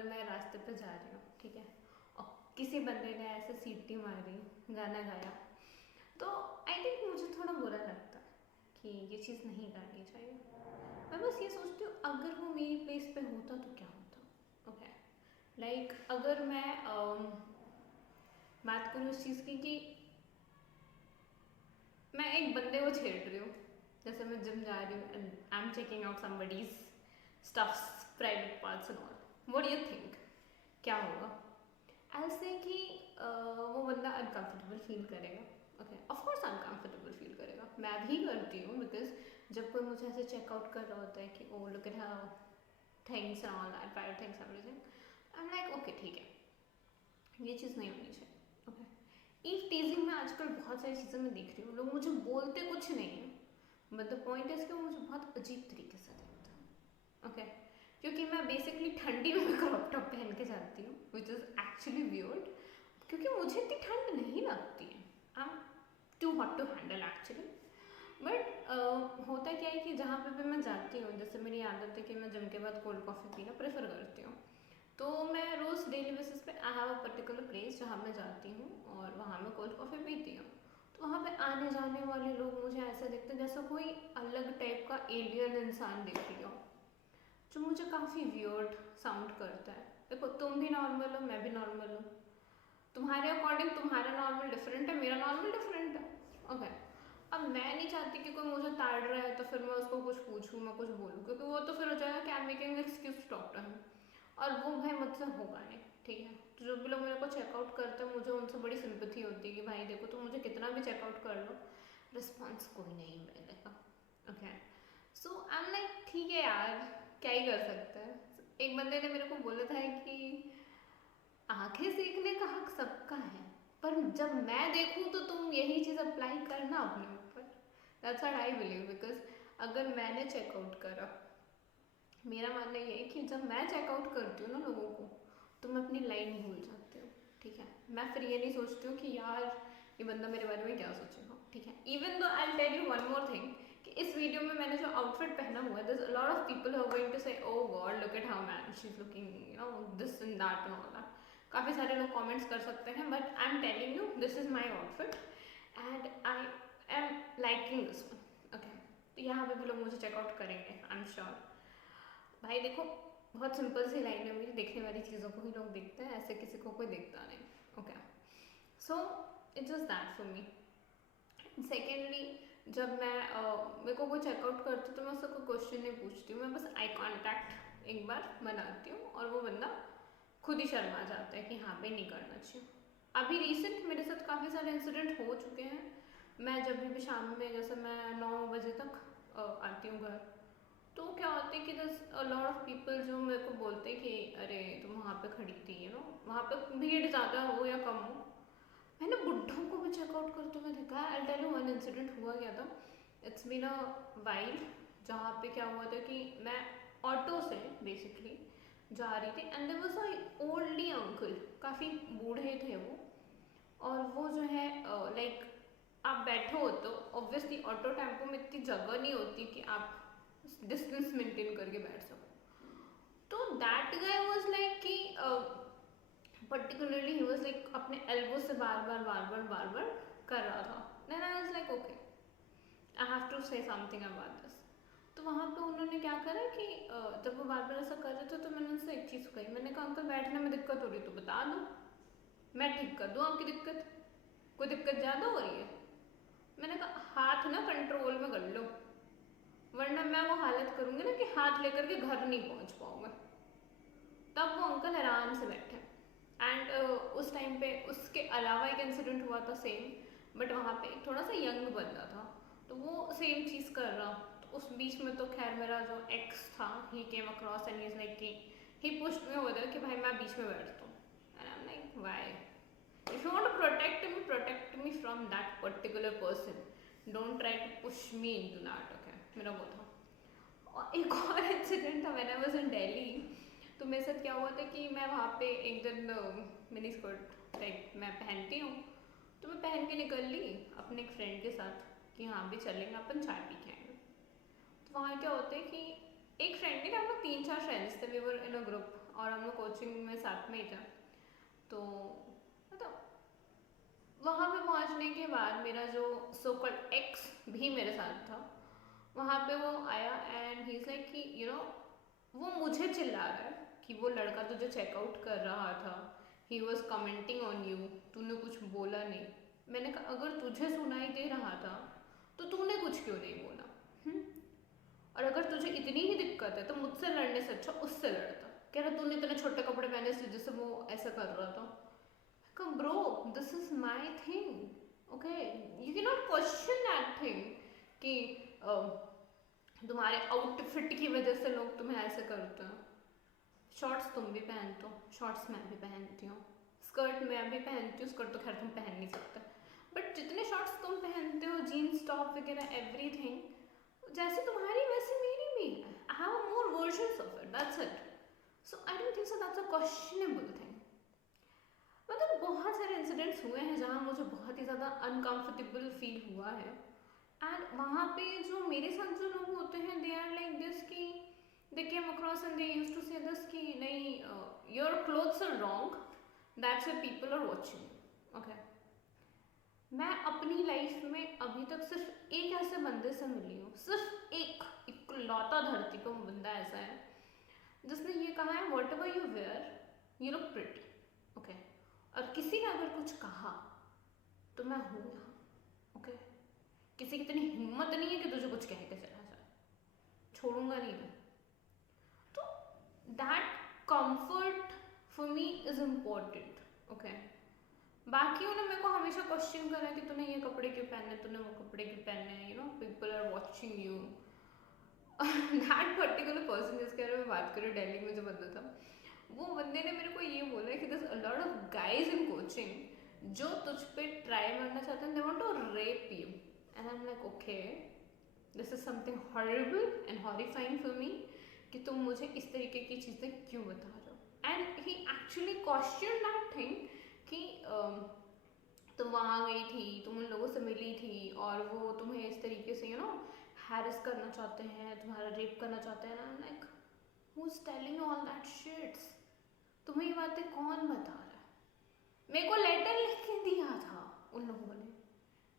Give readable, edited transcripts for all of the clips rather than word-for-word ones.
अगर मैं रास्ते पे जा रही हूँ, ठीक है, और किसी बंदे ने ऐसे सीटी मारी, गाना गाया, तो आई थिंक मुझे थोड़ा बुरा लगता है कि ये चीज़ नहीं करनी चाहिए। मैं बस ये सोचती हूँ अगर वो मेरी प्लेस पे होता तो क्या होता। ओके, लाइक अगर मैं बात करूँ इस चीज़ की कि मैं एक बंदे को छेड़ रही हूँ, जैसे मैं जिम जा रही हूँ and I am checking out somebody's stuffs, private parts and all, what do you think क्या होगा? ऐसे कि वो बंदा अनकंफर्टेबल फील करेगा। Okay, of course uncomfortable feel करेगा, मैं भी करती हूँ, बिकॉज जब कोई मुझे ऐसे चेकआउट कर रहा होता है कि oh look at how things and all that, private things everything, I am like okay ठीक है, ये चीज़ नहीं होनी चाहिए। ओके, ईव टीजिंग में आजकल बहुत सारी चीज़ें मैं देख रही हूँ, लोग मुझे बोलते कुछ नहीं है, बट द पॉइंट इज कि वो मुझे बहुत अजीब तरीके से देखते हैं। ओके, क्योंकि मैं बेसिकली ठंडी में क्रॉप टॉप पहन के जाती हूँ, विच इज़ एक्चुअली वियर्ड, क्योंकि मुझे इतनी ठंड नहीं लगती है, I am too hot to handle actually. But होता क्या है कि जहाँ पे भी मैं जाती हूँ, जैसे मेरी आदत है कि मैं जिम के बाद कोल्ड कॉफ़ी पीना प्रेफर करती हूँ, तो मैं रोज़ डेली बेसिस पे I have a particular place जहाँ मैं जाती हूँ और वहाँ मैं कोल्ड कॉफ़ी पीती हूँ। तो वहाँ पे आने जाने वाले लोग मुझे ऐसे देखते हैं जैसे कोई अलग टाइप का एलियन इंसान दिख रही हो, जो मुझे काफ़ी वियर्ड साउंड करता है। देखो, तुम भी नॉर्मल हो, मैं भी नॉर्मल हूँ, तुम्हारे अकॉर्डिंग तुम्हारा नॉर्मल डिफरेंट है, मेरा नॉर्मल डिफरेंट है। ओके, अब मैं नहीं चाहती कि कोई मुझे ताड़ रहा है तो फिर मैं उसको कुछ पूछूँ, मैं कुछ बोलूँ, क्योंकि वो तो फिर हो जाएगा कि I am making excuse to talk to him, और वो भाई मुझसे होगा नहीं। ठीक है, तो जो भी लोग मेरे को चेकआउट करते हैं, मुझे उनसे बड़ी सिंपथी होती है कि भाई देखो, तुम मुझे कितना भी चेकआउट कर लो, रिस्पॉन्स कोई नहीं मिलेगा। Okay, so I am like ठीक है यार, क्या ही कर सकते हैं। एक बंदे ने मेरे को बोला था कि आंखें सीखने का हक सबका है, पर जब मैं देखूं तो तुम यही चीज़ अप्लाई करना अपने ऊपर। That's what I believe, because अगर मैंने चेकआउट करा, मेरा मानना ये है कि जब मैं चेकआउट करती हूँ ना लोगों को, तो मैं अपनी लाइन भूल जाती हूँ। ठीक है, मैं फिर ये नहीं सोचती हूँ कि यार ये बंदा मेरे बारे में क्या सोचेगा। ठीक है, even though I tell you one more thing, कि इस वीडियो में मैंने जो आउटफिट पहना हुआ है, there is a lot of people who are going to say oh God look at how man she is looking, you know this and that and all that. काफ़ी सारे लोग कमेंट्स कर सकते हैं, but I am telling you this is my outfit and I am liking this one. Okay, तो यहाँ पे भी लोग मुझे चेकआउट करेंगे, आई एम श्योर। भाई देखो, बहुत सिंपल सी लाइन है मेरी, देखने वाली चीज़ों को ही लोग देखते हैं, ऐसे किसी को कोई देखता नहीं। Okay, so it was that for me. Secondly, जब मैं मेरे को कोई चेकआउट करती तो मैं उससे कोई क्वेश्चन नहीं पूछती हूँ, मैं बस आई कॉन्टैक्ट एक बार बनाती हूँ और वो बंदा खुद ही शर्मा जाता है कि हाँ भाई नहीं करना चाहिए। अभी रिसेंट मेरे साथ काफ़ी सारे इंसिडेंट हो चुके हैं। मैं जब भी शाम में, जैसे मैं 9 बजे तक आती हूँ घर, तो क्या होता है कि दस अ लॉट ऑफ पीपल जो मेरे को बोलते हैं कि अरे तुम वहाँ पे खड़ी थी, यू नो वहाँ पे भीड़ ज़्यादा हो या कम हो। मैंने बुढ़ों को भी चेकआउट करते हुए देखा है। I tell you one incident हुआ क्या था, इट्स बीन अ वाइल, जहाँ पे क्या हुआ था कि मैं ऑटो से बेसिकली जा रही थी and there was a oldie uncle, काफ़ी बूढ़े थे वो, और वो जो है लाइक आप बैठे हो तो ऑब्वियसली ऑटो टेम्पो में इतनी जगह नहीं होती कि आप डिस्टेंस मेंटेन करके बैठ सको। तो दैट गाय वाज लाइक कि पर्टिकुलरली ही वाज लाइक अपने एल्बो से बार बार कर रहा था। Then I was like okay, I have to say something about this. तो वहाँ पे उन्होंने क्या करा कि जब वो बार बार ऐसा कर रहे थे तो मैंने उनसे एक चीज़ कही, मैंने कहा अंकल बैठने में दिक्कत हो रही तो बता दो, मैं ठीक कर दूँ आपकी दिक्कत, कोई दिक्कत ज़्यादा हो रही है? मैंने कहा हाथ ना कंट्रोल में कर लो, वरना मैं वो हालत करूँगी ना कि हाथ लेकर के घर नहीं पहुँच पाऊँगा। तब वो अंकल आराम से बैठे एंड उस टाइम पे उसके अलावा एक इंसिडेंट हुआ था सेम, बट वहाँ पे थोड़ा सा यंग बंदा था, तो वो सेम चीज़ कर रहा। तो उस बीच में तो खैर मेरा जो एक्स था, he came across and he is like कि ही पुश्ड मी ओवर कि भाई मैं बीच में बैठता हूँ, and I am like why? If you want to protect me from that particular person, don't try to push me into that. Okay, मेरा वो था। और एक और इंसिडेंट था, when I was in Delhi, तो मेरे साथ क्या हुआ था कि मैं वहाँ पे एक दिन मिनी स्कर्ट लाइक मैं पहनती हूँ, तो मैं पहन के निकल ली अपने एक फ्रेंड के साथ कि हाँ भी चलेंगे अपन चाय पी के आएंगे। तो वहाँ क्या होता है कि एक फ्रेंड नहीं, हम लोग 3-4 फ्रेंड्स थे, we were in a group और हम लोग कोचिंग में साथ में ही थे। तो मतलब वहाँ पे पहुँचने के बाद मेरा जो सो कॉल्ड एक्स भी मेरे साथ था, वहाँ पे वो आया एंड ही इज लाइक कि यू नो वो मुझे चिल्ला रहा है कि वो लड़का तुझे चेकआउट कर रहा था, he was commenting on you, तूने कुछ बोला नहीं। मैंने कहा अगर तुझे सुनाई दे रहा था तो तूने कुछ क्यों नहीं बोला? और अगर तुझे इतनी ही दिक्कत है तो मुझसे लड़ने से अच्छा उससे लड़ता। कह रहा तूने इतने छोटे कपड़े पहने थे जिससे वो ऐसा कर रहा था। Bro this is my thing, okay, you can not question that thing कि तुम्हारे आउटफिट की वजह से लोग तुम्हें ऐसे करते हैं। शॉर्ट्स तुम भी पहनते हो, शॉर्ट्स मैं भी पहनती हूँ, स्कर्ट मैं भी पहनती हूँ, स्कर्ट तो खैर तुम पहन नहीं सकते, बट जितने शॉर्ट्स तुम पहनते हो, जीन्स टॉप वगैरह एवरीथिंग, जैसे तुम्हारी वैसे मेरी भी है। I have more versions of it, that's it. So I don't think so that's a questionable thing. मतलब बहुत सारे इंसिडेंट्स हुए हैं जहाँ मुझे बहुत ही ज़्यादा अनकंफर्टेबल फील हुआ है। एंड वहाँ पे जो मेरे साथ जो लोग होते हैं दे आर लाइक दिस कि they came across and they used to say this कि नहीं your clothes are wrong, that's why people are watching. Okay, मैं अपनी लाइफ में अभी तक सिर्फ एक ऐसे बंदे से मिली हूँ, सिर्फ एक इकलौता धरती पर बंदा ऐसा है जिसने ये कहा है whatever you wear you look pretty. Okay, और किसी ने अगर कुछ कहा तो मैं हूँ यहाँ। ओके, किसी की इतनी हिम्मत नहीं है कि तुझे कुछ कह के चला जाए, छोड़ूंगा नहीं मैं। तो that comfort for me is important. Okay, बाकियों ने मेरे को हमेशा क्वेश्चन करा कि तूने ये कपड़े क्यों पहने, तूने वो कपड़े क्यों पहने, you know people are watching you. That particular person जिसके बारे में बात करें, दिल्ली में जो बंदा था, वो बंदे ने मेरे को ये बोला कि this a lot of guys in coaching जो तुझ पे ट्राई मारना चाहते हैं, they want to rape you. And I am like okay, this is something horrible and horrifying for me कि तुम मुझे इस तरीके की चीज़ें क्यों बता रहे हो। And he actually question that thing कि तुम वहाँ गई थी, तुम उन लोगों से मिली थी और वो तुम्हें इस तरीके से यू नो हैरेस करना चाहते हैं, तुम्हारा रेप करना चाहते हैं। And like who is telling all that sheets? तुम्हें ये बातें कौन बता रहा है? मेरे को लेटर लिख के दिया था उन लोगों ने।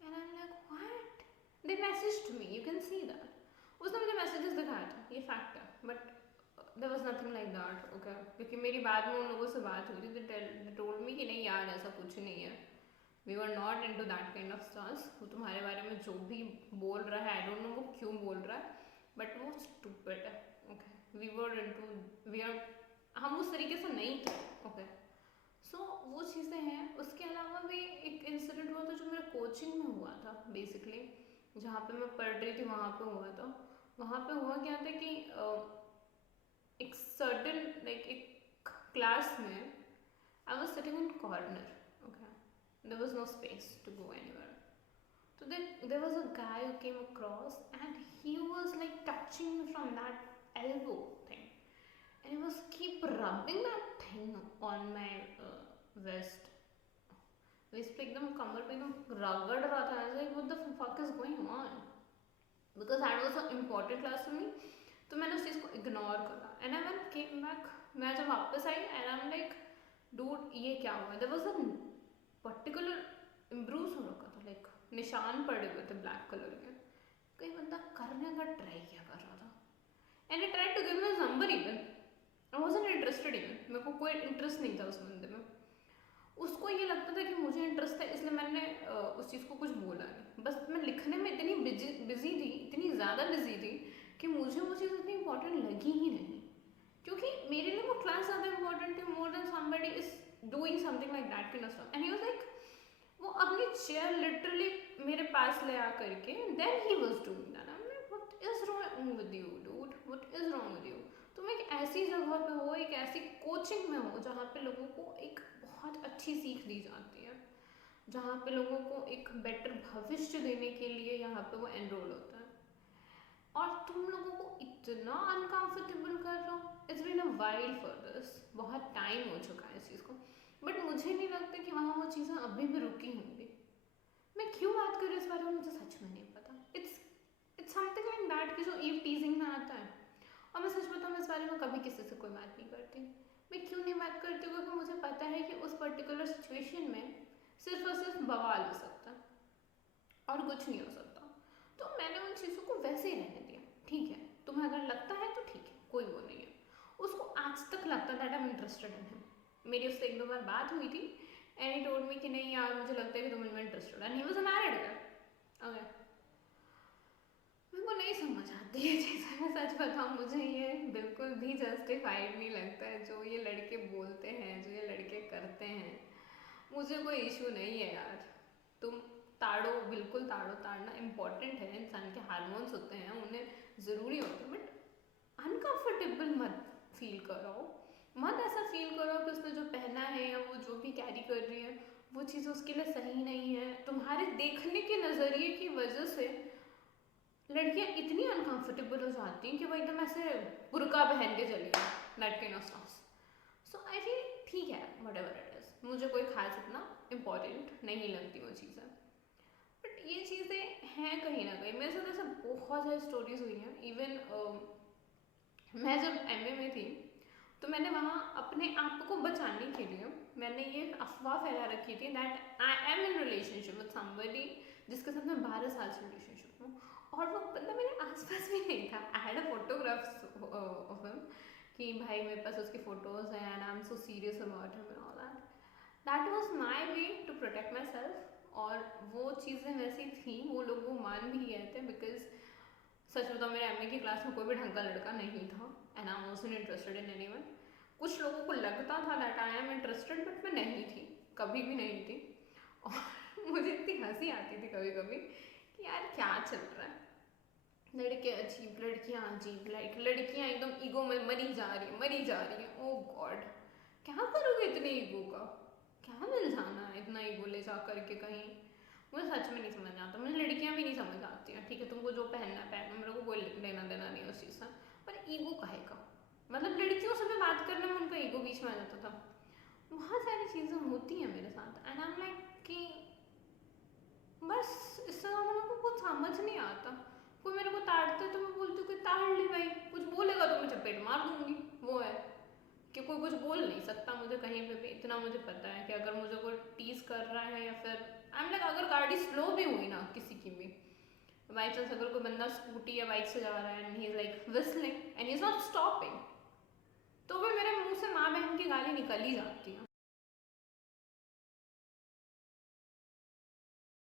And I am like what? They messaged me, you can see that. उसने मुझे मैसेजेस दिखाया था, ये फैक्ट है, but there was nothing like that. Okay, क्योंकि मेरी बाद में उन लोगों से बात हुई थी, दे टोल्ड मी कि नहीं यार ऐसा कुछ नहीं है, we were not into that kind of stars. वो तुम्हारे बारे में जो भी बोल रहा है, आई डोंट नो वो क्यों बोल रहा है, बट वो स्टूपिड है। Okay, we were into we are, हम उस तरीके से नहीं थे। ओके, सो वो चीज़ें हैं। उसके अलावा भी एक इंसिडेंट हुआ था जो मेरे कोचिंग में हुआ था, बेसिकली जहाँ पे मैं पढ़ रही थी वहाँ पे हुआ था। वहाँ पे हुआ क्या था कि एक सर्टन लाइक एक क्लास में I was sitting in corner. Okay, there was no space to go anywhere. So there was a guy who came across and he was like touching me from that elbow thing, and he was keep rubbing that thing on my vest पे एकदम कमर पे एकदम रगड़ रहा था। ऐसे what the fuck is going on, because that was an important class for me। तो मैंने उस चीज़ को इग्नोर करा and I when came back, मैं जब वापस आई and I am like dude ये क्या हुआ। देयर वाज अ पर्टिकुलर इम्ब्रूस हो रखा था, लाइक निशान पड़े हुए थे ब्लैक कलर के। कोई बंदा करने का ट्राई किया कर रहा था and I tried to give his number even, I wasn't interested even, मेरे को कोई इंटरेस्ट नहीं था उस बंदे में। उसको ये लगता था कि मुझे इंटरेस्ट था, इसलिए मैंने उस चीज़ को कुछ बोला नहीं। बस मैं लिखने में इतनी बिजी थी, इतनी ज़्यादा बिजी थी कि मुझे वो चीज़ इतनी इंपॉर्टेंट लगी ही नहीं, क्योंकि मेरे लिए वो क्लास ज़्यादा इंपॉर्टेंट थी more than somebody is doing something like that kind of stuff. And he was like, वो अपनी चेयर लिटरली मेरे पास ले आ करके then he was doing that. I am like what is wrong with you dude, what is wrong with you? तुम एक ऐसी जगह पे हो, एक ऐसी कोचिंग में हो जहाँ पे लोगों को एक बहुत अच्छी सीख दी जाती है, जहाँ पे लोगों को एक बेटर भविष्य देने के लिए यहाँ पे वो एनरोल होता है, और तुम लोगों को इतना अनकंफर्टेबल कर रहे हो। It's been a while for this, बहुत टाइम हो चुका है इस चीज़ को, बट मुझे नहीं लगता कि वहाँ वो चीज़ें अभी भी रुकी होंगी। मैं क्यों बात कर रही हूँ इस बारे में मुझे सच में नहीं पता। इट्स समथिंग लाइक दैट कि जो ईव टीजिंग में आता है, और मैं सच बताऊँ मैं इस बारे में कभी किसी से कोई बात नहीं करती। बात करती हूँ क्योंकि मुझे पता है कि उस पर्टिकुलर सिचुएशन में सिर्फ और सिर्फ बवाल हो सकता है और कुछ नहीं हो सकता। तो मैंने उन चीज़ों को वैसे ही रहने दिया। ठीक है, तुम्हें अगर लगता है तो ठीक है, कोई वो नहीं है। उसको आज तक लगता that I am interested in him. मेरी उससे एक दो बार बात हुई थी एंड ही टोल्ड मी कि नहीं यार मुझे लगता है कि तुम इनमें interested, and he was a married guy. Okay, मेरे को नहीं समझ आती ये चीज़ें, मैं सच बताऊँ, मुझे ये बिल्कुल भी जस्टिफाइड नहीं लगता है जो ये लड़के बोलते हैं, जो ये लड़के करते हैं। मुझे कोई इशू नहीं है यार, तुम ताड़ो, बिल्कुल ताड़ो, ताड़ना इम्पॉर्टेंट है, इंसान के हार्मोन्स होते हैं, उन्हें ज़रूरी होते हैं, बट अनकम्फर्टेबल मत फील करो। मत ऐसा फील करो कि उसने जो पहना है या वो जो भी कैरी कर रही है वो चीज़ उसके लिए सही नहीं है। तुम्हारे देखने के नज़रिए की वजह से लड़कियां इतनी अनकंफर्टेबल हो जाती हैं कि वो एकदम ऐसे बुर्का पहन के चली गई, that kind of stuffs. So I feel ठीक है, व्हाटएवर इट इज, मुझे कोई खास इतना इम्पोर्टेंट नहीं लगती वो चीज़ें, बट ये चीज़ें हैं कहीं ना कहीं। मेरे साथ ऐसे बहुत सारी स्टोरीज हुई हैं। इवन मैं जब एमए में थी तो मैंने वहाँ अपने आप को बचाने के लिए मैंने ये अफवाह फैला रखी थी that I M in relationship with somebody जिसके साथ मैं 12 साल से रिलेशनशिप हूँ, और वो बंदा मेरे आसपास भी नहीं था। I had a photographs of him कि भाई मेरे पास उसकी फोटोज हैं and I am so serious about him and all that. That was my way to protect myself, और वो चीज़ें वैसी थी, वो लोग वो मान भी गए थे, बिकॉज सच बताओ मेरे एमए की क्लास में कोई भी ढंग का लड़का नहीं था and I wasn't interested in anyone. कुछ लोगों को लगता था that I am interested, but मैं नहीं थी, कभी भी नहीं थी। और मुझे इतनी हंसी आती थी कभी कभी कि यार क्या चल रहा है, लड़के अजीब, लड़कियाँ अजीब, लाइक लड़कियाँ एकदम ईगो में मरी जा रही है, मरी जा रही है। ओ गॉड, क्या करोगे इतने ईगो का, क्या मिल जाना है इतना ईगो ले जा करके कहीं। मुझे सच में नहीं समझ आता, मुझे लड़कियां भी नहीं समझ आती हैं। ठीक है, तुमको जो पहनना है पहनो, मेरे को कोई लेना देना नहीं उस चीज़ से, पर ईगो काहे का, मतलब लड़कियों से भी बात करने में उनका ईगो बीच में आ जाता था। बहुत सारी चीज़ें होती हैं मेरे साथ एंड आई एम लाइक कि बस इससे ज़्यादा मेरे को कुछ समझ नहीं आता। कोई मेरे को ताड़ता है तो मैं बोलती हूँ कि ताड़ ले भाई, कुछ बोलेगा तो मैं चपेट मार दूंगी। वो है कि कोई कुछ बोल नहीं सकता मुझे कहीं पे भी, इतना मुझे पता है कि अगर मुझे कोई टीज कर रहा है या फिर आई एम लाइक अगर गाड़ी स्लो भी हुई ना किसी की भी, बाई चांस अगर कोई बंदा स्कूटी या बाइक से जा रहा है and he is like whistling and he is not stopping, तो भी मेरे मुंह से माँ बहन की गाली निकल ही जाती है।